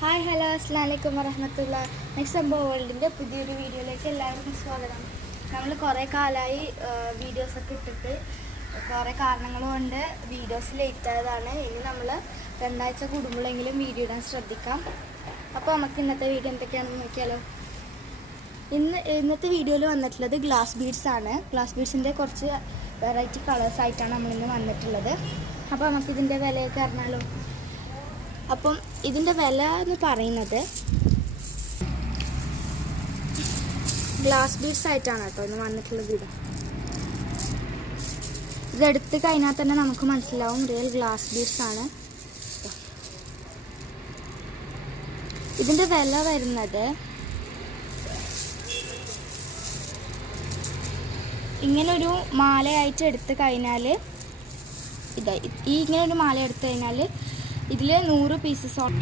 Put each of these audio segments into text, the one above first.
Hi hello അസ്സലാമു അലൈക്കും വറഹ്മത്തുള്ളാഹി. നെക്സ്റ്റ് സംഭവ വേൾഡിൻ്റെ പുതിയൊരു വീഡിയോയിലേക്ക് എല്ലാവർക്കും സ്വാഗതം. നമ്മൾ കുറേ കാലമായി വീഡിയോസൊക്കെ ഇട്ടിട്ട് കുറേ കാരണങ്ങൾ കൊണ്ട് വീഡിയോസ് ലേറ്റ് ആയതാണ്. ഇനി നമ്മൾ 2 ആഴ്ച കൂടുമ്പോഴെങ്കിലും വീഡിയോ ഇടാൻ ശ്രദ്ധിക്കാം. അപ്പോൾ നമുക്ക് ഇന്നത്തെ വീഡിയോ എന്തൊക്കെയാണെന്ന് നോക്കിയാലോ. ഇന്നത്തെ വീഡിയോയിൽ വന്നിട്ടുള്ളത് ഗ്ലാസ് ബീഡ്സ് ആണ്. ഗ്ലാസ് ബീഡ്സിൻ്റെ കുറച്ച് വെറൈറ്റി കളേഴ്സ് ആയിട്ടാണ് നമ്മളിന്ന് വന്നിട്ടുള്ളത്. അപ്പോൾ നമുക്കിതിൻ്റെ വിലയൊക്കെ അറിഞ്ഞാലോ. അപ്പം ഇതിൻ്റെ വില എന്ന് പറയുന്നത് ഗ്ലാസ് ബീഡ്സ് ആയിട്ടാണ് കേട്ടോ ഇന്ന് വന്നിട്ടുള്ളത്. ഇതെടുത്ത് കഴിഞ്ഞാൽ തന്നെ നമുക്ക് മനസ്സിലാവും റിയൽ ഗ്ലാസ് ബീഡ്സ് ആണ്. ഇതിൻ്റെ വില വരുന്നത് ഇങ്ങനൊരു മാലയായിട്ട് എടുത്ത് കഴിഞ്ഞാൽ ഇങ്ങനൊരു മാല എടുത്തു കഴിഞ്ഞാൽ ഇതിൽ 100 പീസസോളം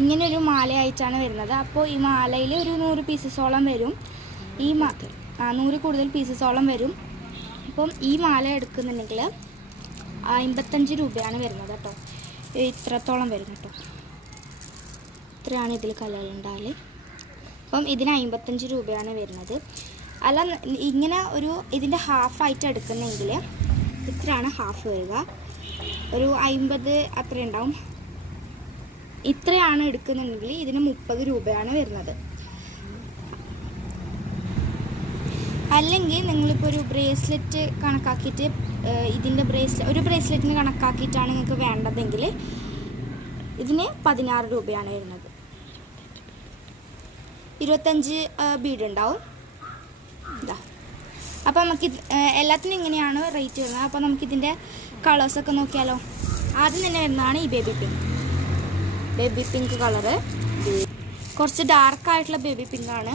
ഇങ്ങനെയൊരു മാലയായിട്ടാണ് വരുന്നത്. അപ്പോൾ ഈ മാലയിൽ ഒരു 100 പീസസോളം വരും. 100 കൂടുതൽ പീസസോളം വരും. അപ്പം ഈ മാല എടുക്കുന്നുണ്ടെങ്കിൽ 55 രൂപയാണ് വരുന്നത് കേട്ടോ. ഇത്രത്തോളം വരും കേട്ടോ. ഇത്രയാണ് ഇതിൽ കലകളുണ്ടാല്. അപ്പം ഇതിന് 55 രൂപയാണ് വരുന്നത്. അല്ല ഇങ്ങനെ ഇതിൻ്റെ ഹാഫായിട്ട് എടുക്കുന്നെങ്കിൽ ഇത്രയാണ് ഹാഫ് വരിക. ഒരു 50 അത്ര ഉണ്ടാവും. ഇത്രയാണ് എടുക്കുന്നുണ്ടെങ്കിൽ ഇതിന് 30 രൂപയാണ് വരുന്നത്. അല്ലെങ്കിൽ നിങ്ങളിപ്പോൾ ഒരു ബ്രേസ്ലെറ്റ് കണക്കാക്കിയിട്ട് ഇതിൻ്റെ ഒരു ബ്രേസ്ലെറ്റിന് കണക്കാക്കിയിട്ടാണ് നിങ്ങൾക്ക് വേണ്ടതെങ്കിൽ ഇതിന് 16 രൂപയാണ് വരുന്നത്. 25 ബീഡ് ഉണ്ടാവും. ഇതാ അപ്പോൾ നമുക്ക് എല്ലാത്തിനും ഇങ്ങനെയാണ് റേറ്റ് വരുന്നത്. അപ്പോൾ നമുക്കിതിൻ്റെ കളേഴ്സൊക്കെ നോക്കിയാലോ. ആദ്യം തന്നെ വരുന്നതാണ് ഈ ബേബി പിങ്ക് കളറ്. കുറച്ച് ഡാർക്കായിട്ടുള്ള ബേബി പിങ്ക് ആണ്.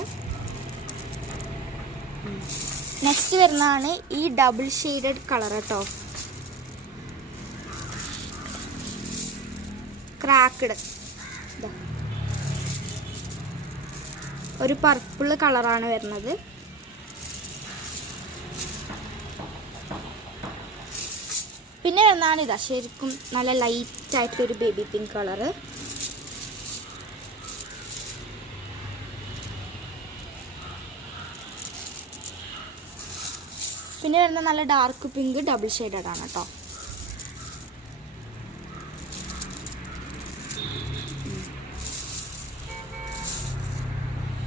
നെക്സ്റ്റ് വരുന്നതാണ് ഈ ഡബിൾ ഷെയ്ഡഡ് കളർ കേട്ടോ. ക്രാക്ക്ഡ് ഒരു പർപ്പിൾ കളറാണ് വരുന്നത്. പിന്നെ വരുന്നതാണ് ഇതാ ശരിക്കും നല്ല ലൈറ്റായിട്ടുള്ളൊരു ബേബി പിങ്ക് കളറ്. പിന്നെ വരുന്ന നല്ല ഡാർക്ക് പിങ്ക് ഡബിൾ ഷെയ്ഡഡ് ആണ് കേട്ടോ.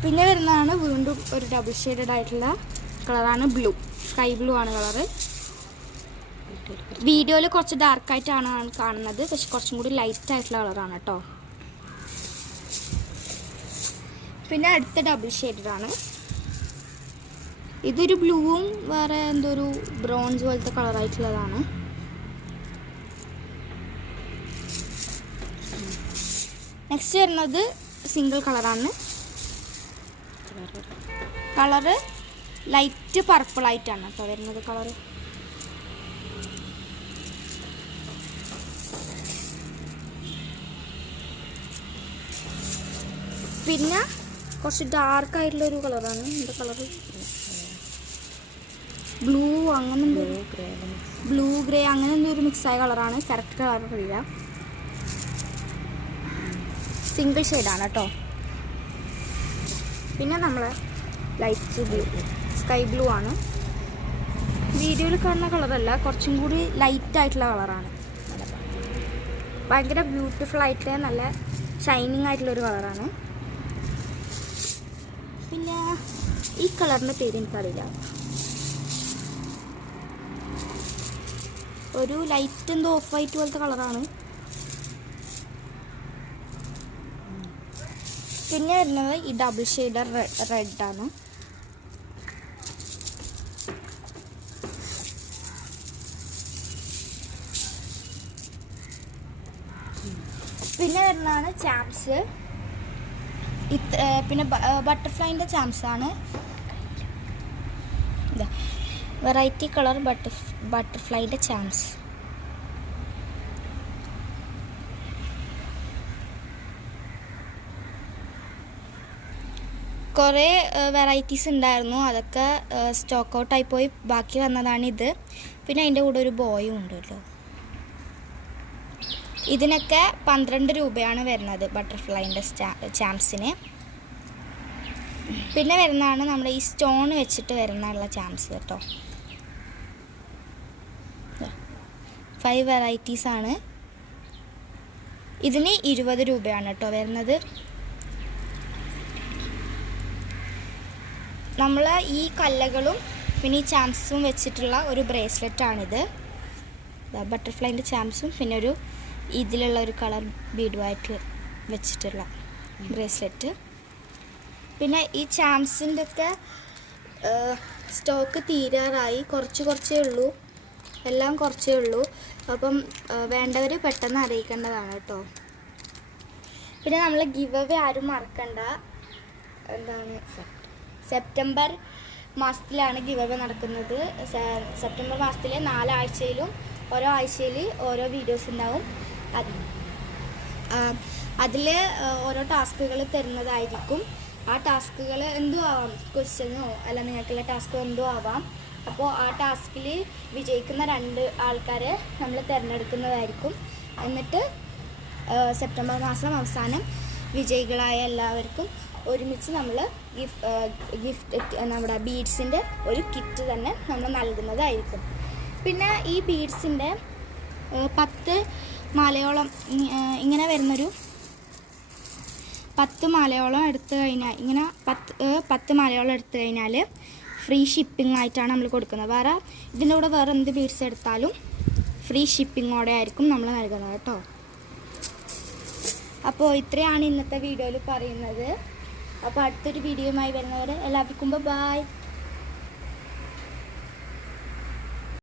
പിന്നെ വരുന്നതാണ് വീണ്ടും ഒരു ഡബിൾ ഷെയ്ഡഡ് ആയിട്ടുള്ള കളറാണ് ബ്ലൂ. സ്കൈ ബ്ലൂ ആണ് കളറ്. വീഡിയോയിൽ കുറച്ച് ഡാർക്കായിട്ടാണ് കാണുന്നത്, പക്ഷെ കുറച്ചും കൂടി ലൈറ്റ് ആയിട്ടുള്ള കളറാണ് കേട്ടോ. പിന്നെ അടുത്ത ഡബിൾ ഷെയ്ഡാണ്. ഇതൊരു ബ്ലൂവും വേറെ എന്തോ ഒരു ബ്രോൺസ് പോലത്തെ കളറായിട്ടുള്ളതാണ്. നെക്സ്റ്റ് വരുന്നത് സിംഗിൾ കളറാണ്. കളറ് ലൈറ്റ് പർപ്പിൾ ആയിട്ടാണ് കേട്ടോ വരുന്നത് കളറ്. പിന്നെ കുറച്ച് ഡാർക്ക് ആയിട്ടുള്ളൊരു കളറാണ്. എന്താ കളറ്? ബ്ലൂ അങ്ങനെ ബ്ലൂ ഗ്രേ അങ്ങനെ എന്തോ ഒരു മിക്സായ കളറാണ്. കറക്റ്റ് കളർ അറിയില്ല. സിംഗിൾ ഷെയ്ഡാണ് കേട്ടോ. പിന്നെ നമ്മൾ ലൈറ്റ് ബ്ലൂ സ്കൈ ബ്ലൂ ആണ്. വീഡിയോയിൽ കാണുന്ന കളറല്ല, കുറച്ചും കൂടി ലൈറ്റ് ആയിട്ടുള്ള കളറാണ്. ഭയങ്കര ബ്യൂട്ടിഫുൾ ആയിട്ടുള്ള നല്ല ഷൈനിങ് ആയിട്ടുള്ളൊരു കളറാണ്. പിന്നെ ഈ കളറിൻ്റെ പേര് എനിക്കറിയില്ല. ഒരു ലൈറ്റ് എന്തോ ഓഫ് വൈറ്റ് പോലത്തെ കളറാണ്. പിന്നെ വരുന്നത് ഈ ഡബിൾ ഷെയ്ഡർ റെഡാണ്. പിന്നെ വരുന്നതാണ് ചാംസ്. പിന്നെ ബട്ടർഫ്ലൈൻ്റെ ചാംസ് ആണ്. വെറൈറ്റി കളർ ബട്ടർഫ്ലൈൻ്റെ ചാംസ്. കുറേ വെറൈറ്റീസ് ഉണ്ടായിരുന്നു, അതൊക്കെ സ്റ്റോക്ക് ഔട്ടായി പോയി. ബാക്കി വന്നതാണിത്. പിന്നെ അതിൻ്റെ കൂടെ ഒരു ബോയും ഉണ്ട് കേട്ടോ. ഇതിനൊക്കെ 12 രൂപയാണ് വരുന്നത് ബട്ടർഫ്ലൈൻ്റെ ചാംസിന്. പിന്നെ വരുന്നതാണ് നമ്മുടെ ഈ സ്റ്റോൺ വെച്ചിട്ട് വരുന്നുള്ള ചാംസ് കേട്ടോ. 5 വെറൈറ്റീസ് ആണ്. ഇതിന് 20 രൂപയാണ് കേട്ടോ വരുന്നത്. നമ്മൾ ഈ കല്ലകളും പിന്നെ ഈ ചാംസും വെച്ചിട്ടുള്ള ഒരു ബ്രേസ്ലെറ്റാണിത്. ബട്ടർഫ്ലൈൻ്റെ ചാംസും പിന്നെ ഒരു ഇതിലുള്ള ഒരു കളർ ബീഡുമായിട്ട് വെച്ചിട്ടുള്ള ബ്രേസ്ലെറ്റ്. പിന്നെ ഈ ചാംസിൻ്റെ ഒക്കെ സ്റ്റോക്ക് തീരാറായി, കുറച്ചേ ഉള്ളൂ, എല്ലാം കുറച്ചേ ഉള്ളൂ. അപ്പം വേണ്ടവർ പെട്ടെന്ന് അറിയിക്കേണ്ടതാണ് കേട്ടോ. പിന്നെ നമ്മൾ ഗിവ് അവേ ആരും മറക്കണ്ട. എന്താണ്, സെപ്റ്റംബർ മാസത്തിലാണ് ഗിവ് അവേ നടക്കുന്നത്. സെപ്റ്റംബർ മാസത്തിലെ 4 ആഴ്ചയിലും ഓരോ ആഴ്ചയിൽ ഓരോ വീഡിയോസ് ഉണ്ടാവും. അതിൽ ഓരോ ടാസ്കുകൾ തരുന്നതായിരിക്കും. ആ ടാസ്കുകൾ എന്തും ആവാം, ക്വസ്റ്റ്യനോ അല്ല നിങ്ങൾക്കുള്ള ടാസ്കോ എന്തോ ആവാം. അപ്പോൾ ആ ടാസ്കിൽ വിജയിക്കുന്ന 2 ആൾക്കാരെ നമ്മൾ തിരഞ്ഞെടുക്കുന്നതായിരിക്കും. എന്നിട്ട് സെപ്റ്റംബർ മാസം അവസാനം വിജയികളായ എല്ലാവർക്കും ഒരുമിച്ച് നമ്മൾ ഗിഫ്റ്റ് നമ്മുടെ ബീഡ്സിൻ്റെ ഒരു കിറ്റ് തന്നെ നമ്മൾ നൽകുന്നതായിരിക്കും. പിന്നെ ഈ ബീഡ്സിൻ്റെ 10 മാലയോളം ഇങ്ങനെ വരുന്നൊരു 10 മാലയോളം എടുത്തു കഴിഞ്ഞാൽ, ഇങ്ങനെ 10 മാലയോളം എടുത്തു കഴിഞ്ഞാൽ ഫ്രീ ഷിപ്പിംഗ് ആയിട്ടാണ് നമ്മൾ കൊടുക്കുന്നത്. ഇതിൻ്റെ കൂടെ വേറെ എന്ത് ബീഡ്സ് എടുത്താലും ഫ്രീ ഷിപ്പിങ്ങോടെ ആയിരിക്കും നമ്മൾ നൽകുന്നത് കേട്ടോ. അപ്പോൾ ഇത്രയാണ് ഇന്നത്തെ വീഡിയോയിൽ പറയുന്നത്. അപ്പോൾ അടുത്തൊരു വീഡിയോയുമായി വരുന്നവരെ എല്ലാവർക്കും ബൈ.